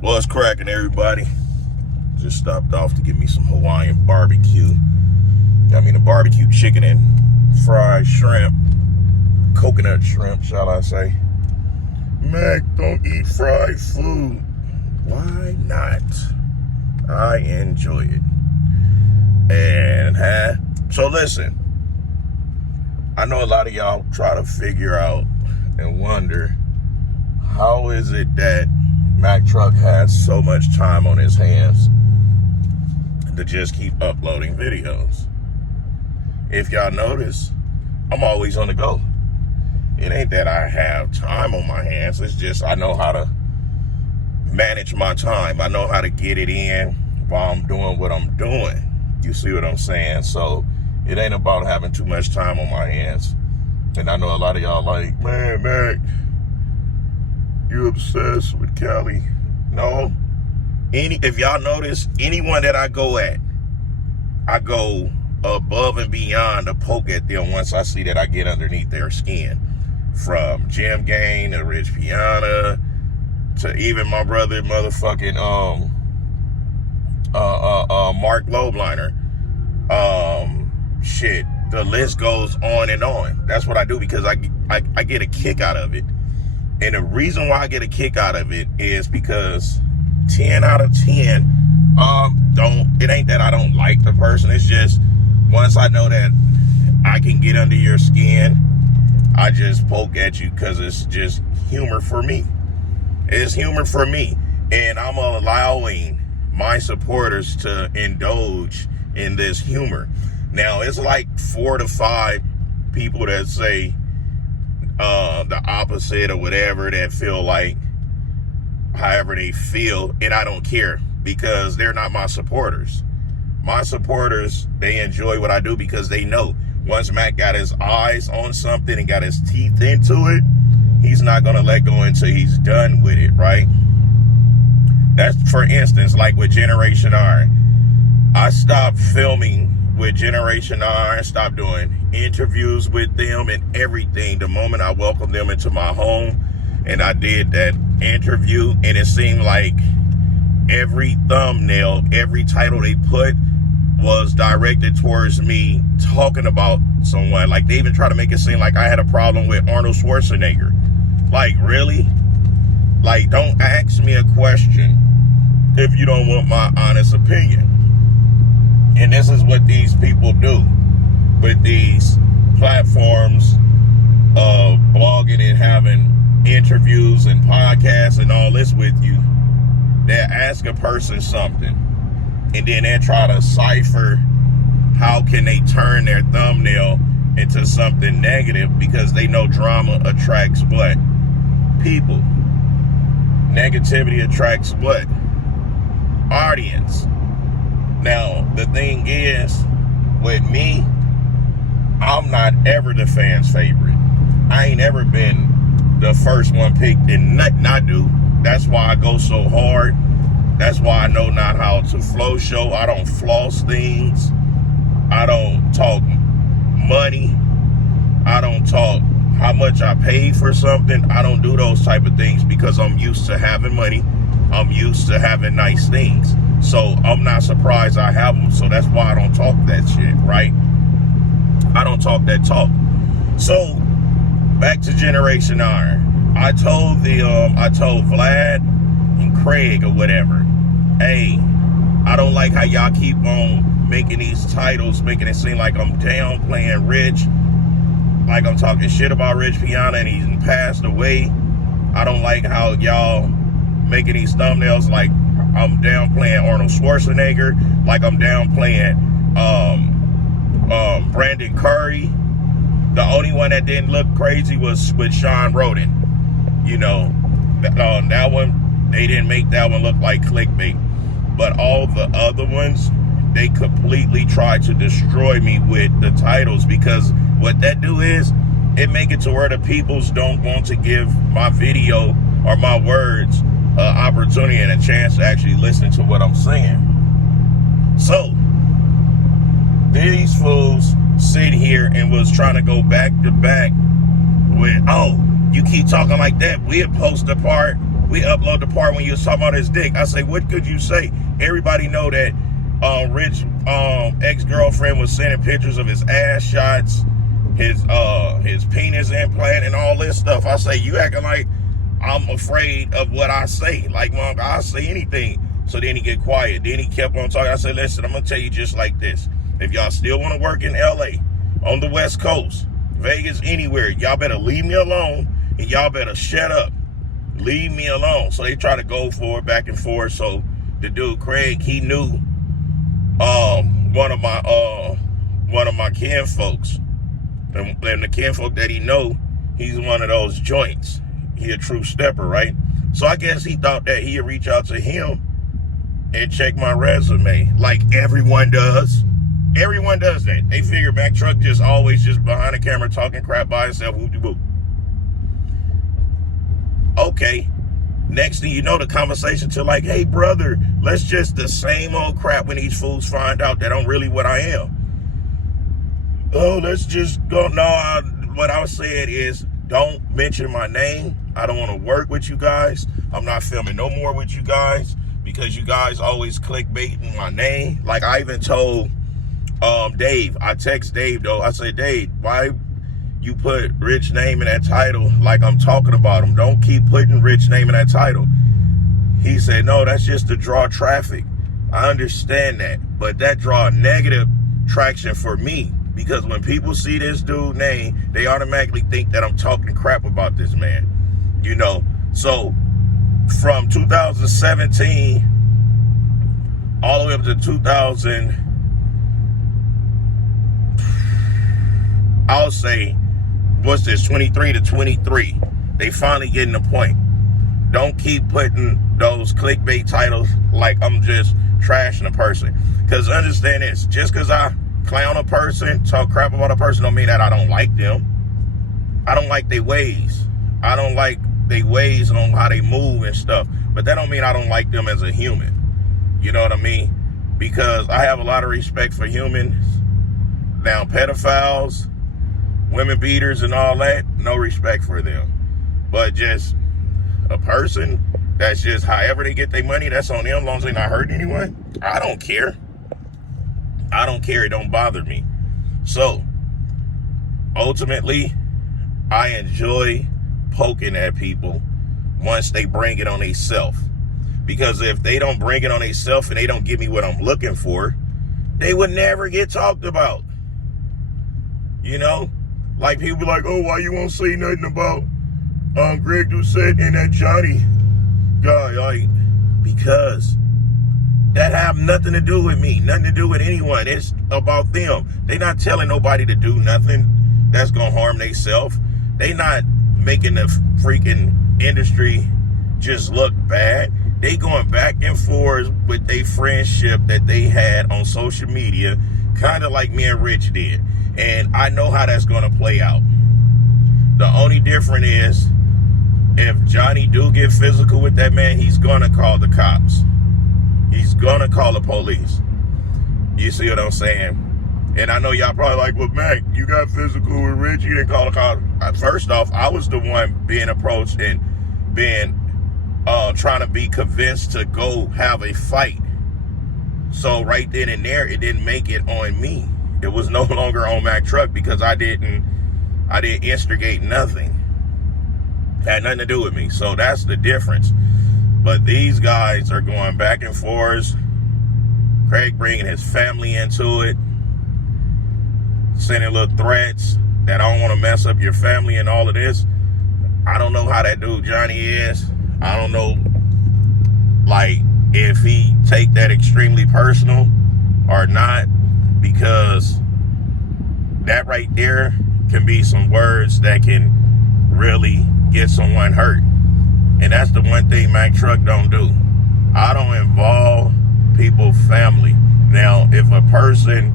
What's cracking, everybody? Just stopped off to get me some Hawaiian barbecue. Got me the barbecue chicken and fried shrimp. Coconut shrimp, shall I say. Mac, don't eat fried food. Why not? I enjoy it. So listen, I know a lot of y'all try to figure out and wonder, how is it that Mac Truck has so much time on his hands to just keep uploading videos? If y'all notice, I'm always on the go. It ain't that I have time on my hands. It's just I know how to manage my time. I know how to get it in while I'm doing what I'm doing. You see what I'm saying? So it ain't about having too much time on my hands. And I know a lot of y'all like, man, Mac, you obsessed with Cali. No. If y'all notice, anyone that I go at, I go above and beyond to poke at them once I see that I get underneath their skin. From Jim Gang to Rich Piana to even my brother motherfucking Mark Lobliner. Shit, the list goes on and on. That's what I do because I get a kick out of it. And the reason why I get a kick out of it is because 10 out of 10, it ain't that I don't like the person. It's just once I know that I can get under your skin, I just poke at you because it's just humor for me. It's humor for me. And I'm allowing my supporters to indulge in this humor. Now, it's like 4 to 5 people that say the opposite or whatever, that feel like however they feel, and I don't care because they're not my supporters. My supporters, they enjoy what I do because they know once Mac got his eyes on something and got his teeth into it, he's not going to let go until he's done with it, right? That's, for instance, like with Generation R. I stopped filming with Generation R and stopped doing interviews with them and everything the moment I welcomed them into my home and I did that interview, and it seemed like every thumbnail, every title they put was directed towards me talking about someone. Like, they even try to make it seem like I had a problem with Arnold Schwarzenegger. Like, really? Like, don't ask me a question if you don't want my honest opinion. And this is what these people do with these platforms of blogging and having interviews and podcasts and all this with you. They ask a person something and then they try to cipher how can they turn their thumbnail into something negative because they know drama attracts what? People. Negativity attracts what? Audience. Now, the thing is, with me, I'm not ever the fan's favorite. I ain't ever been the first one picked in nothing I do. That's why I go so hard. That's why I know not how to flow show. I don't floss things. I don't talk money. I don't talk how much I paid for something. I don't do those type of things because I'm used to having money. I'm used to having nice things. So I'm not surprised I have them. So that's why I don't talk that shit, right? I don't talk that talk. So back to Generation R. I told Vlad and Craig or whatever, hey, I don't like how y'all keep on making these titles, making it seem like I'm downplaying Rich, like I'm talking shit about Rich Piana and he's passed away. I don't like how y'all making these thumbnails like I'm downplaying Arnold Schwarzenegger, like I'm downplaying Brandon Curry. The only one that didn't look crazy was with Sean Roden. You know, that one, they didn't make that one look like clickbait. But all the other ones, they completely tried to destroy me with the titles, because what that do is, it make it to where the peoples don't want to give my video or my words an opportunity and a chance to actually listen to what I'm saying. So, these fools sit here and was trying to go back to back with, oh, you keep talking like that, we'll post the part we upload the part when you was talking about his dick. I say, what could you say? Everybody know that Rich ex-girlfriend was sending pictures of his ass shots, his penis implant, and all this stuff. I say, you acting like I'm afraid of what I say. Like, Monk, I'll say anything. So then he get quiet. Then he kept on talking. I said, listen, I'm going to tell you just like this. If y'all still want to work in LA, on the West Coast, Vegas, anywhere, y'all better leave me alone and y'all better shut up. Leave me alone. So they try to go for it, back and forth. So the dude, Craig, he knew one of my kinfolks. And the kinfolk that he know, he's one of those joints. He a true stepper, right? So I guess he thought that he'd reach out to him and check my resume like everyone does. Everyone does that. They figure Mack Truck just always just behind the camera talking crap by himself. Whoop-de-whoop. Okay. Next thing you know, the conversation to like, hey, brother, let's just the same old crap when these fools find out that I'm really what I am. Oh, let's just go. No, what I was saying is don't mention my name. I don't want to work with you guys. I'm not filming no more with you guys because you guys always clickbaiting my name. Like I even told Dave, I text Dave though. I say, Dave, why you put Rich name in that title like I'm talking about him? Don't keep putting Rich name in that title. He said, no, that's just to draw traffic. I understand that, but that draw negative traction for me because when people see this dude name, they automatically think that I'm talking crap about this man. You know, so from 2017 all the way up to 2000, I'll say, what's this, 23 to 23. They finally getting the point. Don't keep putting those clickbait titles like I'm just trashing a person. Because understand this, just because I clown a person, talk crap about a person, don't mean that I don't like them. I don't like their ways. I don't like their ways on how they move and stuff. But that don't mean I don't like them as a human. You know what I mean? Because I have a lot of respect for humans. Now, pedophiles, women beaters and all that, no respect for them. But just a person that's just however they get their money, that's on them, as long as they're not hurting anyone. I don't care. I don't care. It don't bother me. So, ultimately, I enjoy poking at people once they bring it on themselves. Because if they don't bring it on themselves and they don't give me what I'm looking for, they would never get talked about. You know? Like people be like, oh, why you won't say nothing about Greg Doucette and that Johnny guy? Like, because that have nothing to do with me, nothing to do with anyone. It's about them. They not telling nobody to do nothing that's gonna harm themselves. They not making the freaking industry just look bad. They going back and forth with their friendship that they had on social media, kind of like me and Rich did. And I know how that's going to play out. The only difference is if Johnny do get physical with that man, he's going to call the cops. He's going to call the police. You see what I'm saying? And I know y'all probably like, well, Mac, you got physical with Rich, you didn't call the cops. First off, I was the one being approached and being trying to be convinced to go have a fight. So right then and there, it didn't make it on me. It was no longer on Mack Truck because I didn't instigate nothing. Had nothing to do with me. So that's the difference. But these guys are going back and forth. Craig bringing his family into it, sending little threats that I don't want to mess up your family and all of this. I don't know how that dude Johnny is. I don't know, like, if he take that extremely personal or not, because that right there can be some words that can really get someone hurt. And that's the one thing Mack Truck don't do. I don't involve people's family. Now, if a person,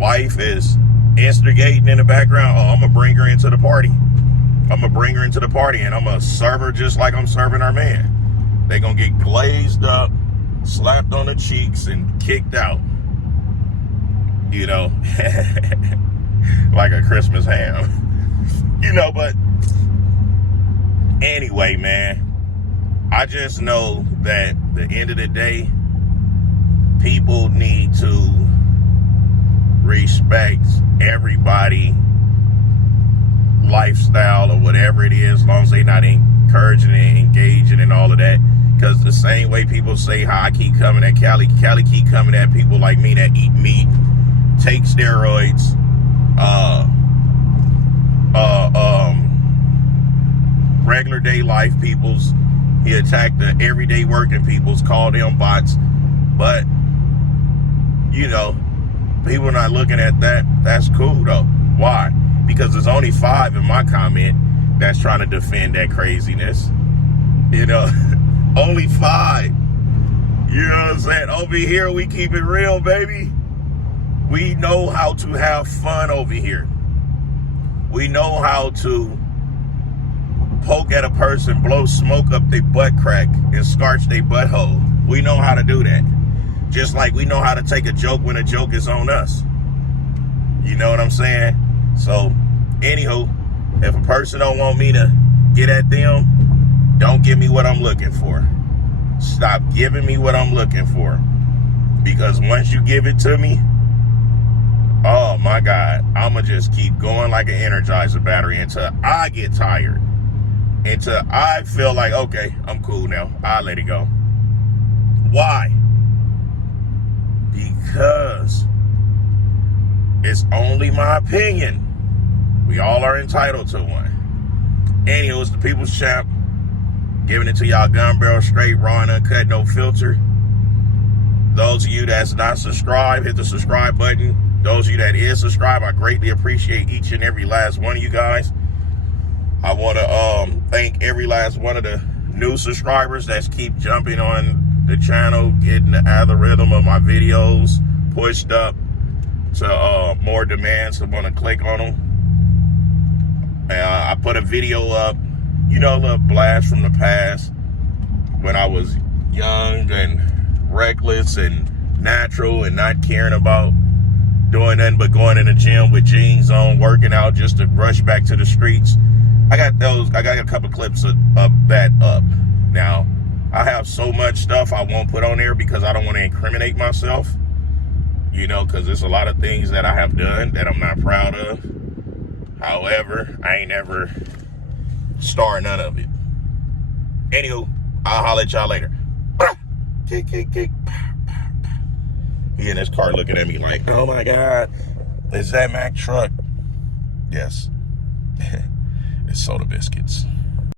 wife is instigating in the background, oh, I'm gonna bring her into the party. I'm gonna bring her into the party and I'm gonna serve her just like I'm serving our man. They gonna get glazed up, slapped on the cheeks, and kicked out. You know, like a Christmas ham. You know, but anyway, man, I just know that at the end of the day, people need to respect everybody lifestyle or whatever it is, as long as they're not encouraging and engaging and all of that. Because the same way people say how I keep coming at Cali keep coming at people like me that eat meat, take steroids, regular day life peoples. He attacked the everyday working peoples, called them bots. But, you know, people not looking at that. That's cool though. Why? Because there's only 5 in my comment that's trying to defend that craziness. You know, only 5. You know what I'm saying? Over here, we keep it real, baby. We know how to have fun over here. We know how to poke at a person, blow smoke up their butt crack, and scorch their butthole. We know how to do that. Just like we know how to take a joke when a joke is on us. You know what I'm saying? So, anywho, if a person don't want me to get at them, don't give me what I'm looking for. Stop giving me what I'm looking for. Because once you give it to me, oh my God, I'ma just keep going like an Energizer battery until I get tired. Until I feel like, okay, I'm cool now. I'll let it go. Why? Because it's only my opinion. We all are entitled to one. Anywho, it's the People's Champ. Giving it to y'all gun barrel straight, raw and uncut, no filter. Those of you that's not subscribed, hit the subscribe button. Those of you that is subscribed, I greatly appreciate each and every last one of you guys. I want to thank every last one of the new subscribers that's keep jumping on the channel, getting the algorithm of my videos pushed up to more demands to want to click on them. I put a video up, you know, a little blast from the past when I was young and reckless and natural and not caring about doing nothing but going in the gym with jeans on, working out just to rush back to the streets. I got a couple clips of that up. Now, I have so much stuff I won't put on there because I don't want to incriminate myself. You know, because there's a lot of things that I have done that I'm not proud of. However, I ain't ever starred none of it. Anywho, I'll holler at y'all later. Kick, kick, kick. He in his car looking at me like, oh my God, is that Mack truck? Yes. It's Soda Biscuits.